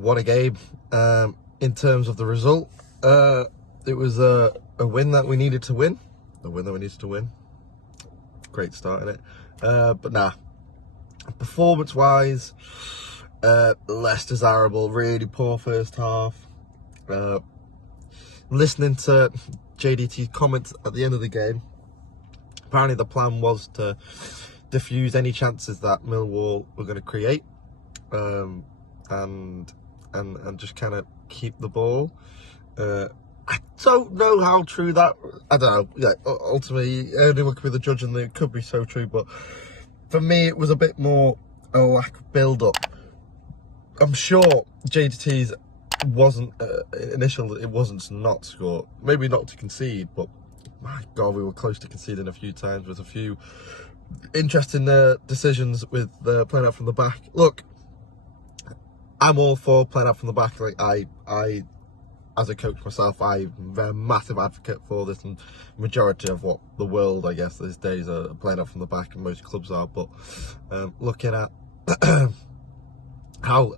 what a game. In terms of the result, it was a win that we needed to win. A win that we needed to win. Great start in it. But nah, performance-wise, less desirable. Really poor first half. Listening to JDT's comments at the end of the game, apparently the plan was to diffuse any chances that Millwall were going to create, and just kind of keep the ball. I don't know how true that. I don't know. Yeah, ultimately, anyone could be the judge, and it could be so true. But for me, it was a bit more a lack of build-up. I'm sure JDT's wasn't initial. It wasn't not to score. Maybe not to concede, but my God, we were close to conceding a few times with a few interesting decisions with playing out from the back. Look, I'm all for playing out from the back. Like I as a coach myself, I'm a massive advocate for this, and majority of what the world, I guess, these days are playing out from the back, and most clubs are. But looking at how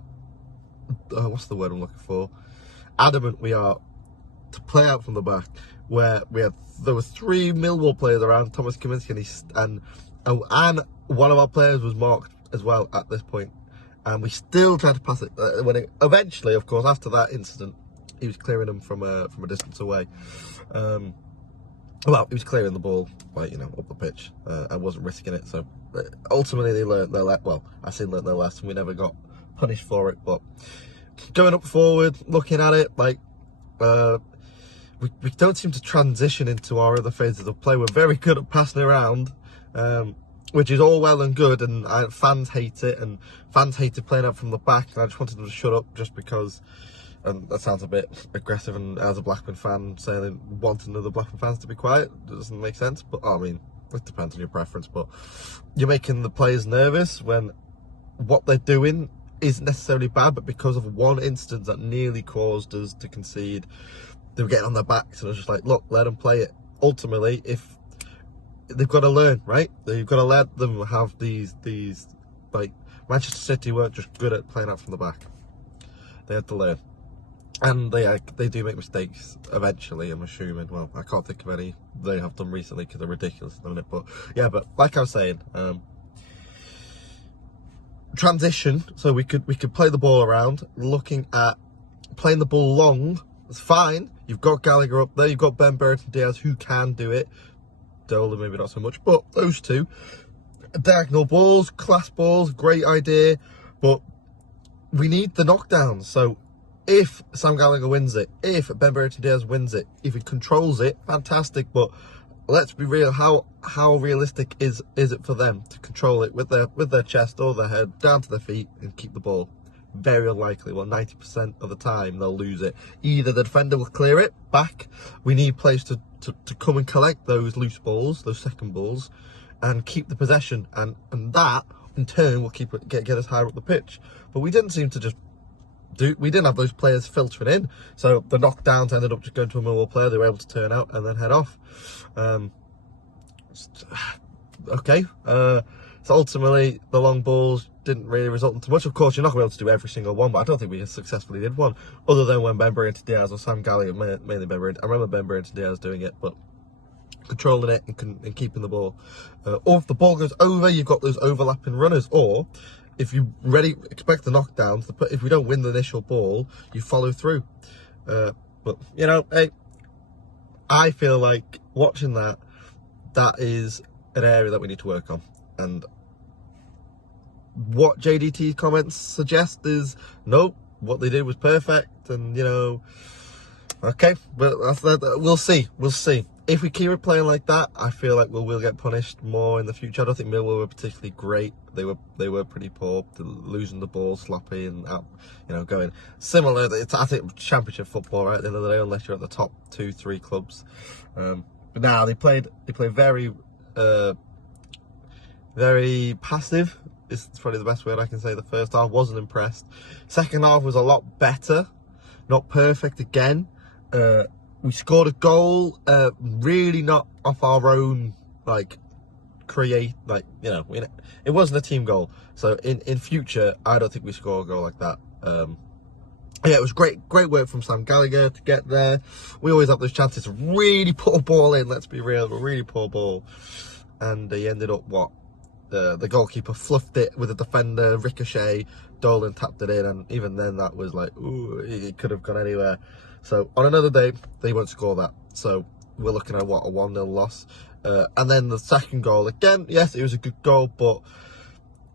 what's the word I'm looking for? Adamant we are to play out from the back, where there were 3 Millwall players around, Thomas Kaminski, and one of our players was marked as well at this point, and we still tried to pass it. Eventually, of course, after that incident, he was clearing them from a distance away. Well, he was clearing the ball, like, up the pitch. I wasn't risking it, so ultimately they learned their lesson. Well, I say learned their lesson. We never got punished for it, but going up forward, looking at it, like we don't seem to transition into our other phases of play. We're very good at passing around, which is all well and good, and fans hate it, and fans hated playing out from the back, and I just wanted them to shut up just because. And that sounds a bit aggressive, and as a Blackburn fan saying wanting other Blackburn fans to be quiet doesn't make sense. But I mean, it depends on your preference, but you're making the players nervous when what they're doing isn't necessarily bad, but because of one instance that nearly caused us to concede, they were getting on their backs, and I was just like, look, let them play it. Ultimately, if they've got to learn, right? They've got to let them have these like Manchester City weren't just good at playing out from the back. They had to learn. And they do make mistakes eventually, I'm assuming. Well, I can't think of any they have done recently because they're ridiculous at the minute. But yeah, but like I was saying, transition, so we could play the ball around. Looking at playing the ball long, it's fine. You've got Gallagher up there, you've got Ben Burton Diaz who can do it. Dolan maybe not so much, but those two. Diagonal balls, class balls, great idea. But we need the knockdowns, so if Sam Gallagher wins it, if Ben Burton Diaz wins it, if he controls it, fantastic. But let's be real, how realistic is it for them to control it with their chest or their head down to their feet and keep the ball? Very unlikely. Well, 90% of the time they'll lose it. Either the defender will clear it back. We need players to come and collect those loose balls, those second balls, and keep the possession, and that in turn will get us higher up the pitch. But we didn't seem to just. We didn't have those players filtering in, so the knockdowns ended up just going to a Millwall player. They were able to turn out and then head off. Okay, so ultimately the long balls didn't really result in too much. Of course, you're not going to be able to do every single one, but I don't think we successfully did one, other than when Ben Burton Diaz or Sam Gallagher, mainly Ben Burton. I remember Ben Burton Diaz doing it, but controlling it and keeping the ball. Or if the ball goes over, you've got those overlapping runners, or if you expect the knockdowns, if we don't win the initial ball, you follow through. But, hey, I feel like watching that is an area that we need to work on. And what JDT's comments suggest is, nope, what they did was perfect. And, okay, but we'll see. If we keep it playing like that, I feel like we'll get punished more in the future. I don't think Millwall were particularly great. They were pretty poor, losing the ball, sloppy, and going similar. I think Championship football, right? At the end of the day, unless you're at the top 2-3 clubs. But now they played very very passive. It's probably the best word I can say. The first half wasn't impressed. Second half was a lot better, not perfect again. We scored a goal, really not off our own, it wasn't a team goal. So in future, I don't think we score a goal like that. Yeah, it was great work from Sam Gallagher to get there. We always have those chances to really put a ball in, let's be real, a really poor ball. And he ended up, the goalkeeper fluffed it with a defender, ricochet, Dolan tapped it in, and even then that was like, ooh, it could have gone anywhere. So on another day, they won't score that. So we're looking at, a 1-0 loss. And then the second goal, again, yes, it was a good goal, but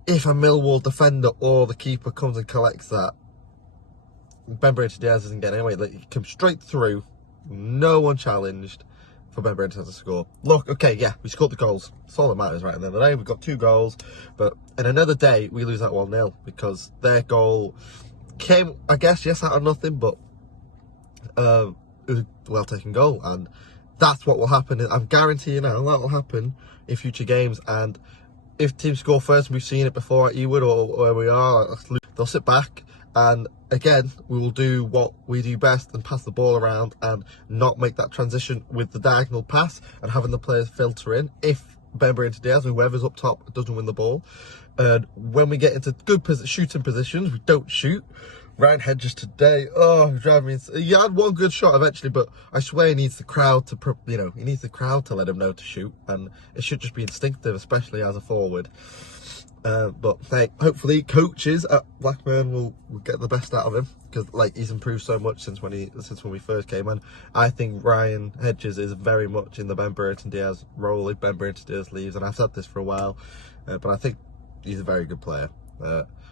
if a Millwall defender or the keeper comes and collects that, Ben Diaz isn't getting anyway. Like, he comes straight through, no one challenged for Ben Diaz to score. Look, okay, yeah, we scored the goals. That's all that matters right at the end of the day. We've got 2 goals, but in another day, we lose that 1-0 because their goal came, I guess, yes, out of nothing, but it was a well-taken goal, and that's what will happen. I'm guaranteeing now that will happen in future games, and if teams score first, we've seen it before at Ewood or where we are, they'll sit back, and again, we will do what we do best and pass the ball around and not make that transition with the diagonal pass and having the players filter in if Ben Diaz, whoever's up top, doesn't win the ball. And when we get into good shooting positions, we don't shoot. Ryan Hedges today, driving me insane. He had one good shot eventually, but I swear he needs the crowd to, he needs the crowd to let him know to shoot, and it should just be instinctive, especially as a forward. But hey, hopefully coaches at Blackburn will get the best out of him, because he's improved so much since when we first came, and I think Ryan Hedges is very much in the Ben Diaz role if Ben Diaz leaves, and I've said this for a while, but I think he's a very good player.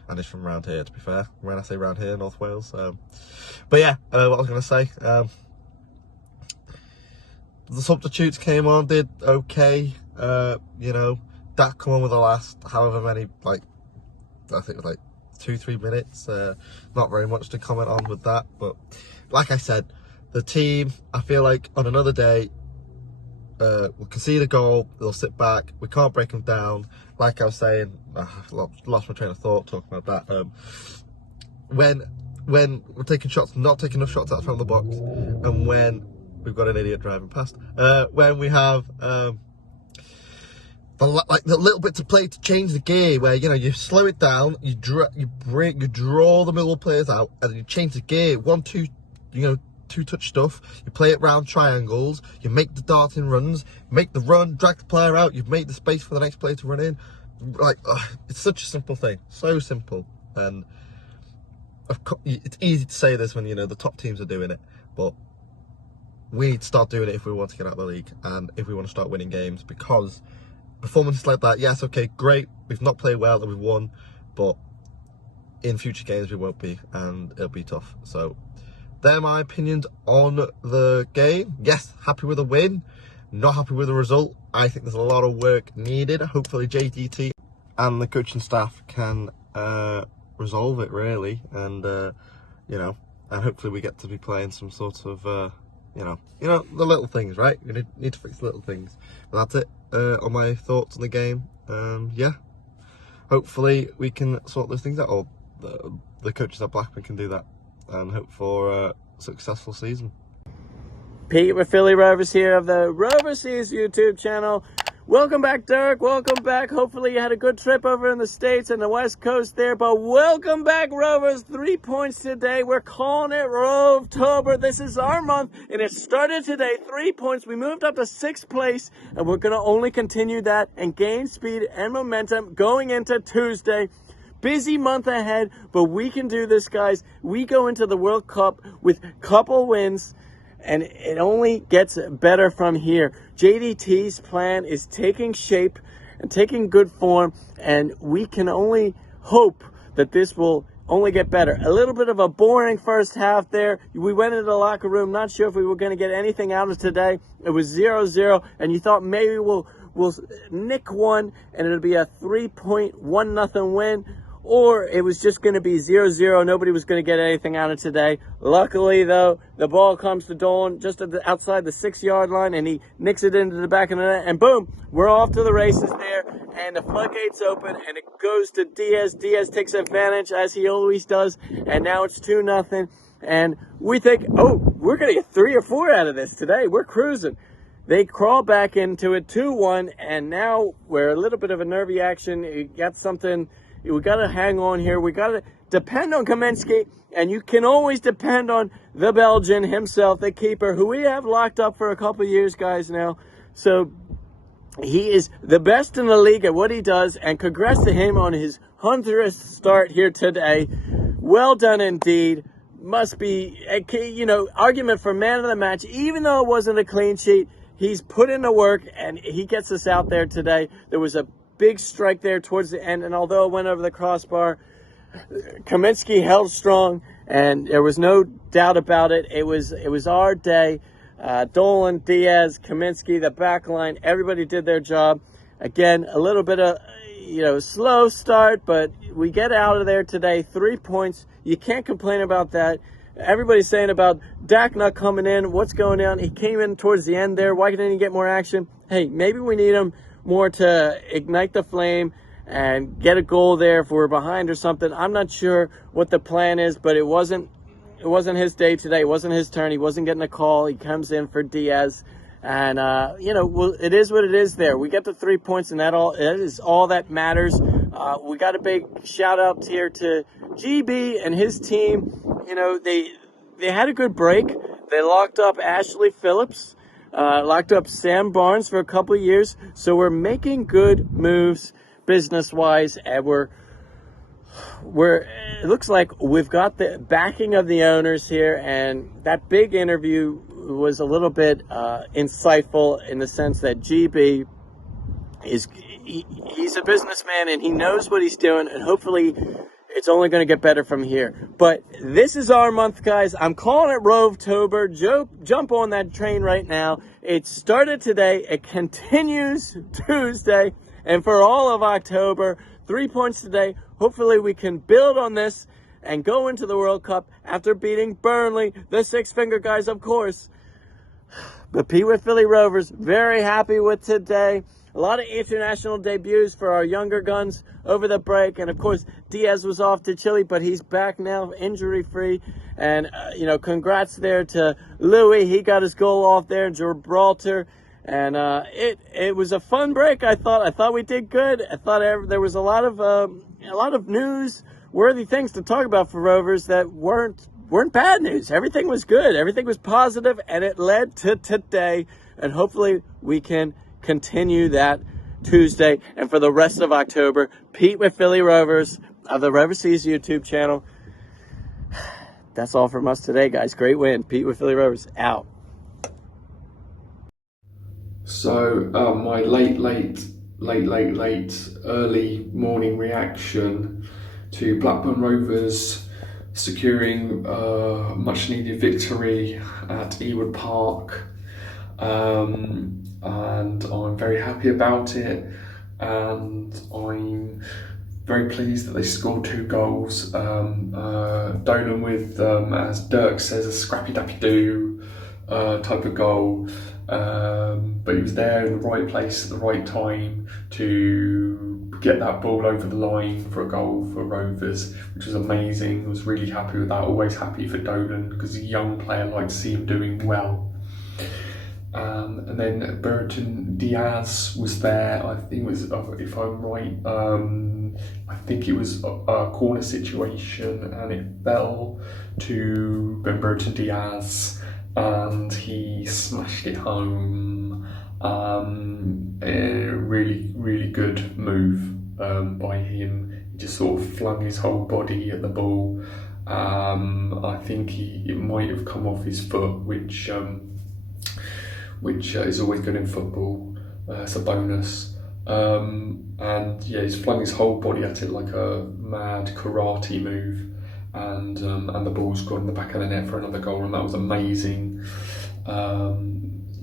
And he's from around here, to be fair. When I say around here, North Wales. But yeah, what I was going to say. The substitutes came on, did okay. That come on with the last however many, I think it was 2-3 minutes. Not very much to comment on with that. But like I said, the team, I feel like on another day, we'll concede a goal, they'll sit back, we can't break them down. Like I was saying, I lost my train of thought talking about that. When we're taking shots, not taking enough shots out from the box, and when we've got an idiot driving past, when we have the little bit to play to change the gear, where you slow it down, you draw the Millwall players out, and you change the gear, 1-2, two-touch stuff, you play it round triangles, you make the darting runs, make the run, drag the player out, you've made the space for the next player to run in. It's such a simple thing, so simple, and it's easy to say this when the top teams are doing it, but we need to start doing it if we want to get out of the league and if we want to start winning games, because performances like that, yes, okay, great, we've not played well and we've won, but in future games we won't be, and it'll be tough. So they're my opinions on the game. Yes, happy with the win, not happy with the result. I think there's a lot of work needed. Hopefully JDT and the coaching staff can resolve it, really, and and hopefully we get to be playing some sort of the little things, right? We need to fix the little things. But that's it on my thoughts on the game. Yeah, hopefully we can sort those things out, or the coaches at Blackburn can do that, and hope for a successful season. Pete with Philly Rovers here of the Roverseas YouTube channel. Welcome back, Dirk. Welcome back. Hopefully you had a good trip over in the States and the West Coast there. But welcome back, Rovers. 3 points today. We're calling it Rovetober. This is our month, and it started today. 3 points. We moved up to 6th place, and we're going to only continue that and gain speed and momentum going into Tuesday. Busy month ahead, but we can do this, guys. We go into the World Cup with a couple wins, and it only gets better from here. JDT's plan is taking shape and taking good form, and we can only hope that this will only get better. A little bit of a boring first half there. We went into the locker room, not sure if we were going to get anything out of today. It was 0-0, and you thought maybe we'll nick one, and it'll be a 3-1-0 win. Or it was just going to be 0-0. Nobody was going to get anything out of today. Luckily, though, the ball comes to Dawn just outside the 6-yard line, and he nicks it into the back of the net, and boom, we're off to the races there, and the floodgates open, and it goes to Diaz. Diaz takes advantage, as he always does, and now it's 2-0, and we think, oh, we're going to get 3 or 4 out of this today. We're cruising. They crawl back into it, 2-1, and now we're a little bit of a nervy action. You got something We got to hang on here. We got to depend on Kaminsky, and you can always depend on the Belgian himself, the keeper, who we have locked up for a couple of years, guys, now. So he is the best in the league at what he does, and congrats to him on his 100th start here today. Well done indeed. Must be, argument for man of the match. Even though it wasn't a clean sheet, he's put in the work, and he gets us out there today. There was a big strike there towards the end, and although it went over the crossbar, Kaminsky held strong, and there was no doubt about it. It was our day. Dolan, Diaz, Kaminsky, the back line, everybody did their job. Again, a little bit of, slow start, but we get out of there today. 3 points. You can't complain about that. Everybody's saying about Dak not coming in. What's going on? He came in towards the end there. Why didn't he get more action? Hey, maybe we need him more to ignite the flame and get a goal there if we're behind or something. I'm not sure what the plan is, but it wasn't his day today. It wasn't his turn. He wasn't getting a call. He comes in for Diaz. And, it is what it is there. We get the 3 points, and that is all that matters. We got a big shout out here to GB and his team. They had a good break. They locked up Ashley Phillips, locked up Sam Barnes for a couple of years. So we're making good moves business-wise, and it looks like we've got the backing of the owners here, and that big interview was a little bit insightful in the sense that GB he's a businessman, and he knows what he's doing, and hopefully it's only going to get better from here. But this is our month, guys. I'm calling it Rovetober. Jump on that train right now. It started today. It continues Tuesday. And for all of October, 3 points today. Hopefully we can build on this and go into the World Cup after beating Burnley, the six-finger guys, of course. But Pete with Philly Rovers, very happy with today. A lot of international debuts for our younger guns over the break. And, of course, Diaz was off to Chile, but he's back now, injury-free. And, congrats there to Louis. He got his goal off there in Gibraltar. And it was a fun break. I thought we did good. I thought there was a lot of news-worthy things to talk about for Rovers that weren't bad news. Everything was good. Everything was positive, and it led to today. And hopefully we can continue that Tuesday and for the rest of October. Pete with Philly Rovers of the Roverseas YouTube channel. That's all from us today, guys. Great win. Pete with Philly Rovers out. So my late early morning reaction to Blackburn Rovers securing a much needed victory at Ewood Park, and I'm very happy about it, and I'm very pleased that they scored 2 goals. Dolan with, as Dirk says, a scrappy-dappy-doo type of goal. But he was there in the right place at the right time to get that ball over the line for a goal for Rovers, which was amazing. I was really happy with that. Always happy for Dolan because he's a young player, like to see him doing well. And then Burton Diaz was there. I think it was, if I'm right, I think it was a corner situation, and it fell to Burton Diaz, and he smashed it home. A really good move by him. He just sort of flung his whole body at the ball. I think it might have come off his foot, which is always good in football. It's a bonus. And yeah, he's flung his whole body at it like a mad karate move, and the ball's gone in the back of the net for another goal, and that was amazing.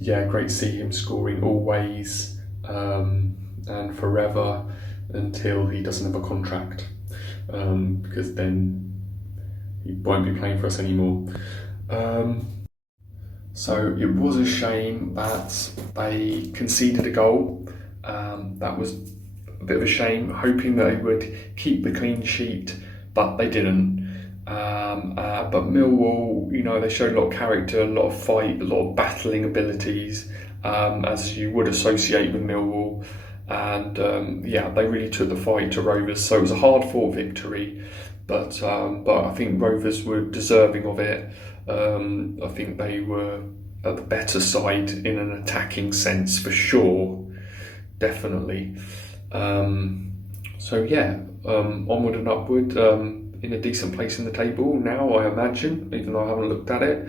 Yeah, great to see him scoring always, and forever until he doesn't have a contract, because then he won't be playing for us anymore. So it was a shame that they conceded a goal. That was a bit of a shame, hoping that they would keep the clean sheet, but they didn't. But Millwall, they showed a lot of character, a lot of fight, a lot of battling abilities, as you would associate with Millwall. and yeah, they really took the fight to Rovers. So it was a hard-fought victory, but I think Rovers were deserving of it. I think they were at the better side in an attacking sense, for sure, definitely. So yeah, onward and upward, in a decent place in the table now, I imagine, even though I haven't looked at it.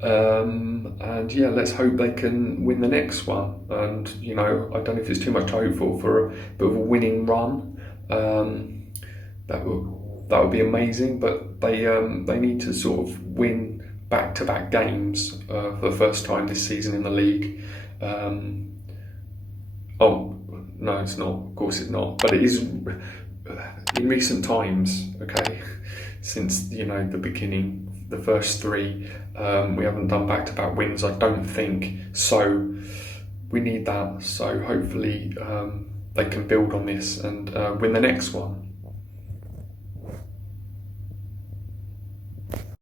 And yeah, let's hope they can win the next one. And you know, I don't know if it's too much to hope for a bit of a winning run. That would be amazing. But they need to sort of win back-to-back games for the first time this season in the league. Oh no, it's not. Of course, it's not. But it is in recent times. Okay, since you know the beginning, the first three, we haven't done back-to-back wins, I don't think. So we need that. So hopefully they can build on this and win the next one.